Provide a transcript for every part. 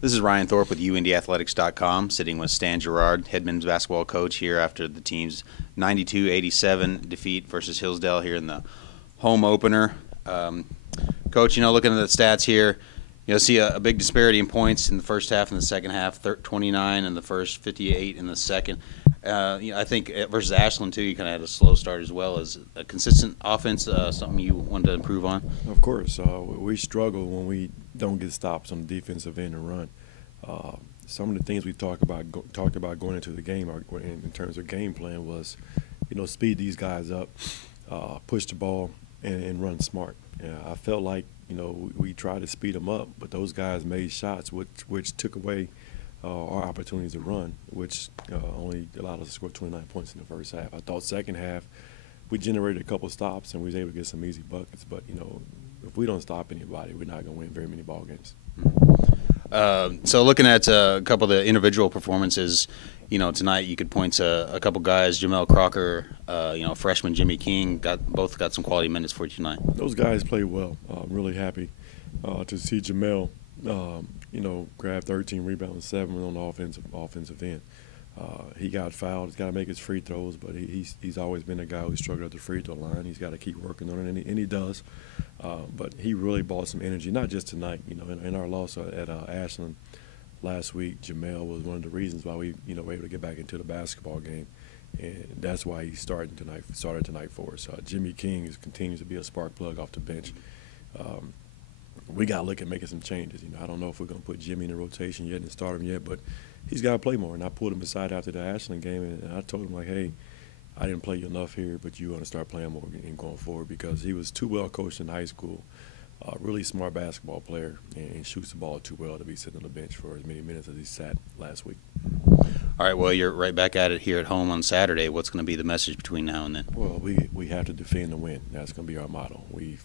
This is Ryan Thorpe with UIndyAthletics.com, sitting with Stan Gouard, head men's basketball coach, here after the team's 92-87 defeat versus Hillsdale here in the home opener. Coach, looking at the stats here, see a big disparity in points in the first half and the second half, 29 in the first, 58 in the second. I think versus Ashland, too, you kind of had a slow start as well. As a consistent offense, something you wanted to improve on? Of course. We struggle when we don't get stops on the defensive end and run. Some of the things we talked about going into the game in terms of game plan was, speed these guys up, push the ball, and run smart. I felt like, we tried to speed them up, but those guys made shots which took away our opportunities to run, which only allowed us to score 29 points in the first half. I thought second half we generated a couple stops and we was able to get some easy buckets. But, if we don't stop anybody, we're not going to win very many ball games. So looking at a couple of the individual performances, tonight you could point to a couple guys, Jamel Crocker, freshman Jimmy King, both got some quality minutes for you tonight. Those guys played well. I'm really happy to see Jamel, grab 13 rebounds, 7 on the offensive end. He got fouled. He's got to make his free throws, but he's always been a guy who struggled at the free throw line. He's got to keep working on it, and he does. But he really brought some energy, not just tonight. In our loss at Ashland last week, Jamel was one of the reasons why we were able to get back into the basketball game, and that's why he started tonight for us. Jimmy King continues to be a spark plug off the bench. We got to look at making some changes. I don't know if we're going to put Jimmy in the rotation yet and start him yet, but he's got to play more. And I pulled him aside after the Ashland game, and I told him, like, hey, I didn't play you enough here, but you want to start playing more and going forward, because he was too well coached in high school, really smart basketball player, and shoots the ball too well to be sitting on the bench for as many minutes as he sat last week. All right, well, you're right back at it here at home on Saturday. What's going to be the message between now and then? Well, we have to defend and win. That's going to be our motto. We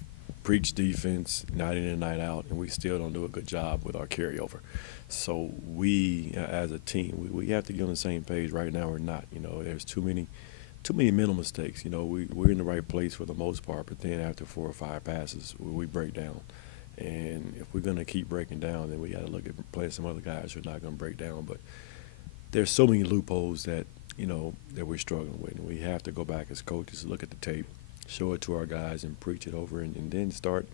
preach defense night in and night out, and we still don't do a good job with our carryover. So we, as a team, we have to get on the same page. Right now we're not. There's too many mental mistakes. We're in the right place for the most part, but then after 4 or 5 passes, we break down. And if we're going to keep breaking down, then we got to look at playing some other guys who are not going to break down. But there's so many loopholes that that we're struggling with, and we have to go back as coaches, look at the tape, show it to our guys, and preach it over, and then start,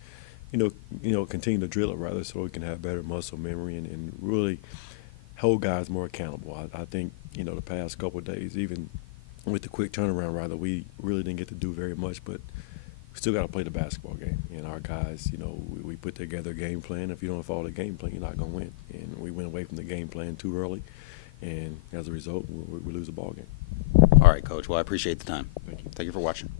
continue to drill it rather, so we can have better muscle memory and really hold guys more accountable. I think the past couple of days, even with the quick turnaround, rather, we really didn't get to do very much, but we still got to play the basketball game. And our guys, we put together a game plan. If you don't follow the game plan, you're not going to win. And we went away from the game plan too early, and as a result, we lose the ball game. All right, Coach. Well, I appreciate the time. Thank you. Thank you for watching.